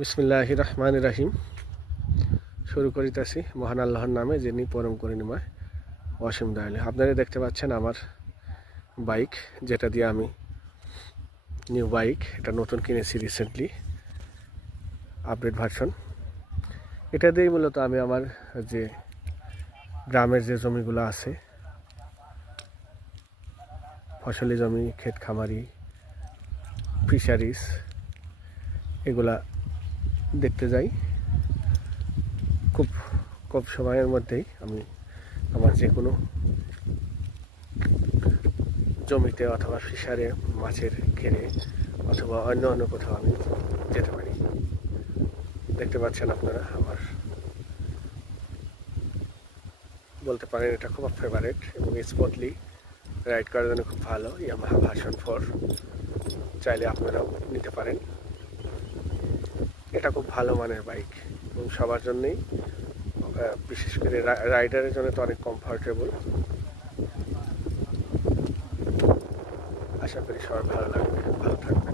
বিসমিল্লাহির রহমানির রহিম। শুরু করিতেছি মহান আল্লাহর নামে, যিনি পরম করুণাময় অসীম দয়ালু। আপনারা দেখতে পাচ্ছেন আমার বাইক, যেটা দিয়ে আমি নিউ বাইক, এটা নতুন কিনেছি রিসেন্টলি, আপডেট ভার্সন। এটা দিয়েই মূলত আমি আমার যে গ্রামের যে জমিগুলো আছে, ফসলি জমি, ক্ষেত খামারি, ফিশারিজ, এগুলা দেখতে যাই। খুব কম সময়ের মধ্যেই আমি আমার যে কোনো জমিতে অথবা ফিশারে, মাছের ঘেরে অথবা অন্য অন্য কোথাও আমি যেতে পারি। দেখতে পাচ্ছেন আপনারা আমার, বলতে পারেন এটা খুব ফেভারেট এবং স্পটলি রাইড করার জন্য খুব ভালো। ইয়ামাহা ভার্সন 4 চাইলে আপনারাও নিতে পারেন। এটা খুব ভালো মানের বাইক এবং সবার জন্যই, বিশেষ করে রাইডারের জন্য তো অনেক কমফোর্টেবল। আশা করি সবার ভালো লাগবে, ভালো থাকবে।